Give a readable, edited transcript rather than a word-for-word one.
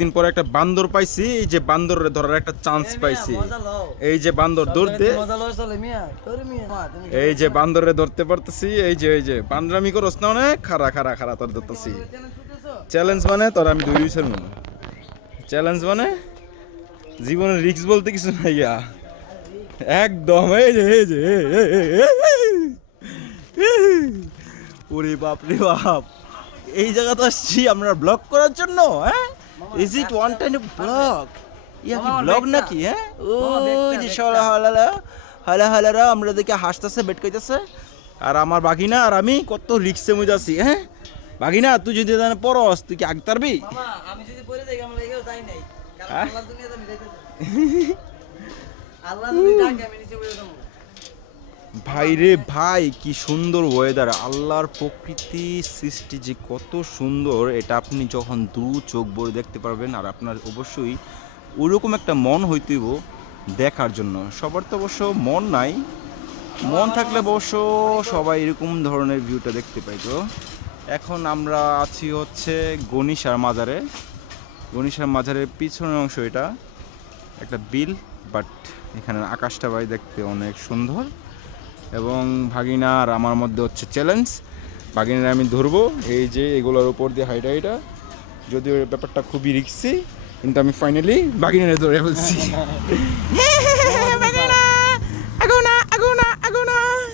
দিন পরে একটা বান্দর পাইছি, এই যে বান্দরের ধরার একটা চান্স পাইছি। এই যে বান্দর ধরতে, এই যে বান্দরে ধরতে পারতেছি। এই যে বান্দরামি করস না অনেক, খারা খারা খারা তোর ধরতেছি। চ্যালেঞ্জ মানে তোর আমি ধরি ছিলাম। চ্যালেঞ্জ মানে জীবনের রিস্ক বলতে কিছু নাই একদম। ওরে বাপ রে বাপ, এই জায়গা তো আসছি আমরা ব্লগ করার জন্য। হ্যাঁ, is it one time of blog? Yeah কি ব্লগ নাকি? হ্যাঁ, ওই যে হালারা আমরা দেখে হাসতেছে, বেট কইতেছে, আর আমার বাগিনা আর আমি কত রিক্সে মধ্যে আছি। হ্যাঁ বাগিনা, তুই যদি জানে পরস, তুই কি আগে পারবি? আমি যদি পড়ে যাই আমরা এগেও যাই নাই, কারণ আল্লাহর দুনিয়াতে আমি যাইতে আল্লাহ যদি ডাকে আমি নিচে পড়ে যাবো। ভাই রে ভাই, কি সুন্দর ওয়েদার, আল্লাহর প্রকৃতি সৃষ্টি যে কত সুন্দর, এটা আপনি যখন দু চোখ ভরে দেখতে পারবেন। আর আপনার অবশ্যই ওরকম একটা মন হইতেইব দেখার জন্য। সবার তো অবশ্য মন নাই, মন থাকলে অবশ্য সবাই এরকম ধরনের ভিউটা দেখতে পাইতো। এখন আমরা আছি হচ্ছে গণিশার মাজারে। গণিশার মাজারের পিছনের অংশ, এটা একটা বিল, বাট এখানে আকাশটা ভাই দেখতে অনেক সুন্দর। এবং ভাগিনা আর আমার মধ্যে হচ্ছে চ্যালেঞ্জ, ভাগিনার আমি ধরবো এই যে এগুলোর উপর দিয়ে হাইটা, যদিও ব্যাপারটা খুবই রিস্কি, কিন্তু আমি ফাইনালি ভাগিনারে ধরে ফেলছি।